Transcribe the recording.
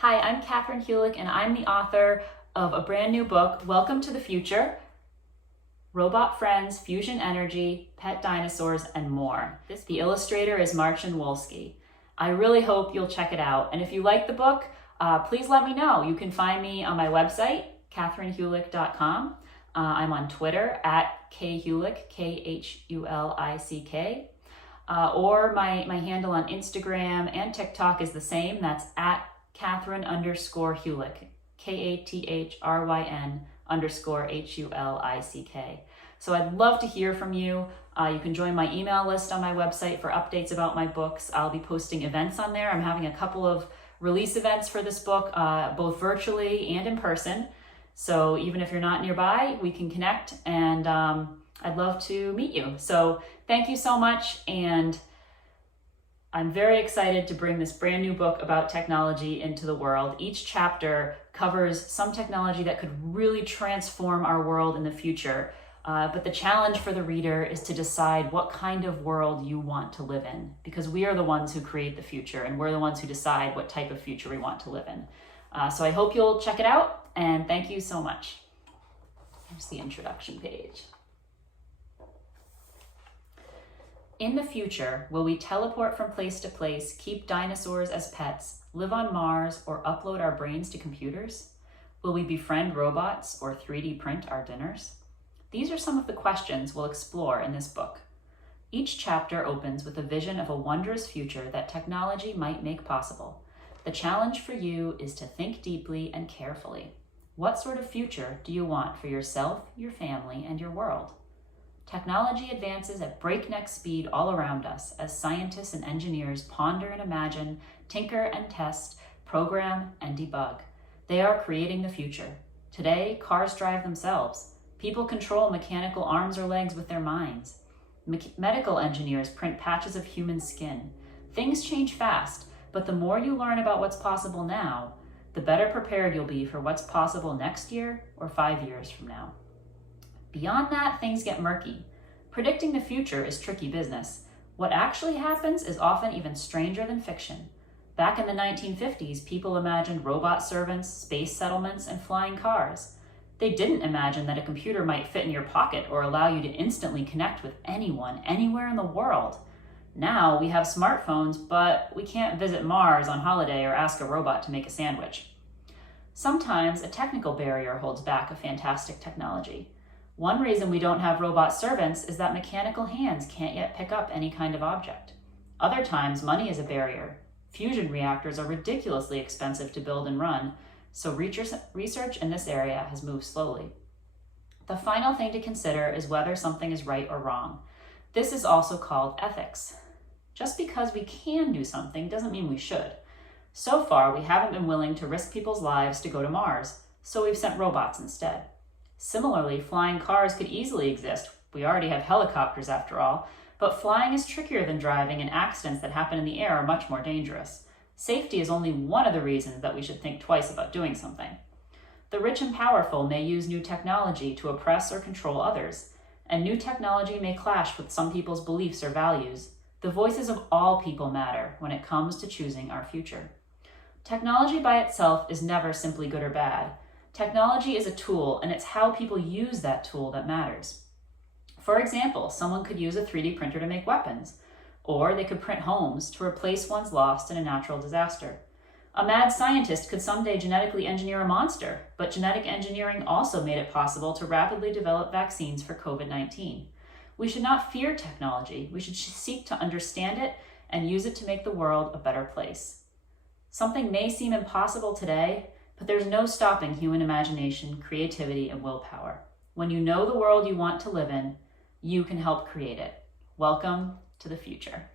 Hi, I'm Kathryn Hulick, and I'm the author of a brand new book, Welcome to the Future, Robot Friends, Fusion Energy, Pet Dinosaurs, and more. The illustrator is Marcin Wolski. I really hope you'll check it out. And if you like the book, please let me know. You can find me on my website, kathrynhulick.com. I'm on Twitter at khulick, K-H-U-L-I-C-K. Or my handle on Instagram and TikTok is the same. That's at Kathryn_Hulick, Kathryn_Hulick. So I'd love to hear from you. You can join my email list on my website for updates about my books. I'll be posting events on there. I'm having a couple of release events for this book, both virtually and in person. So even if you're not nearby, we can connect, and I'd love to meet you. So thank you so much, and I'm very excited to bring this brand new book about technology into the world. Each chapter covers some technology that could really transform our world in the future. But the challenge for the reader is to decide what kind of world you want to live in, because we are the ones who create the future, and we're the ones who decide what type of future we want to live in. So I hope you'll check it out, and thank you so much. Here's the introduction page. In the future, will we teleport from place to place, keep dinosaurs as pets, live on Mars, or upload our brains to computers? Will we befriend robots or 3D print our dinners? These are some of the questions we'll explore in this book. Each chapter opens with a vision of a wondrous future that technology might make possible. The challenge for you is to think deeply and carefully. What sort of future do you want for yourself, your family, and your world? Technology advances at breakneck speed all around us as scientists and engineers ponder and imagine, tinker and test, program and debug. They are creating the future. Today, cars drive themselves. People control mechanical arms or legs with their minds. Medical engineers print patches of human skin. Things change fast, but the more you learn about what's possible now, the better prepared you'll be for what's possible next year or 5 years from now. Beyond that, things get murky. Predicting the future is tricky business. What actually happens is often even stranger than fiction. Back in the 1950s, people imagined robot servants, space settlements, and flying cars. They didn't imagine that a computer might fit in your pocket or allow you to instantly connect with anyone, anywhere in the world. Now we have smartphones, but we can't visit Mars on holiday or ask a robot to make a sandwich. Sometimes a technical barrier holds back a fantastic technology. One reason we don't have robot servants is that mechanical hands can't yet pick up any kind of object. Other times, money is a barrier. Fusion reactors are ridiculously expensive to build and run, so research in this area has moved slowly. The final thing to consider is whether something is right or wrong. This is also called ethics. Just because we can do something doesn't mean we should. So far, we haven't been willing to risk people's lives to go to Mars, so we've sent robots instead. Similarly, flying cars could easily exist. We already have helicopters after all, but flying is trickier than driving, and accidents that happen in the air are much more dangerous. Safety is only one of the reasons that we should think twice about doing something. The rich and powerful may use new technology to oppress or control others, and new technology may clash with some people's beliefs or values. The voices of all people matter when it comes to choosing our future. Technology by itself is never simply good or bad. Technology is a tool, and it's how people use that tool that matters. For example, someone could use a 3D printer to make weapons, or they could print homes to replace ones lost in a natural disaster. A mad scientist could someday genetically engineer a monster, but genetic engineering also made it possible to rapidly develop vaccines for COVID-19. We should not fear technology. We should seek to understand it and use it to make the world a better place. Something may seem impossible today, but there's no stopping human imagination, creativity, and willpower. When you know the world you want to live in, you can help create it. Welcome to the future.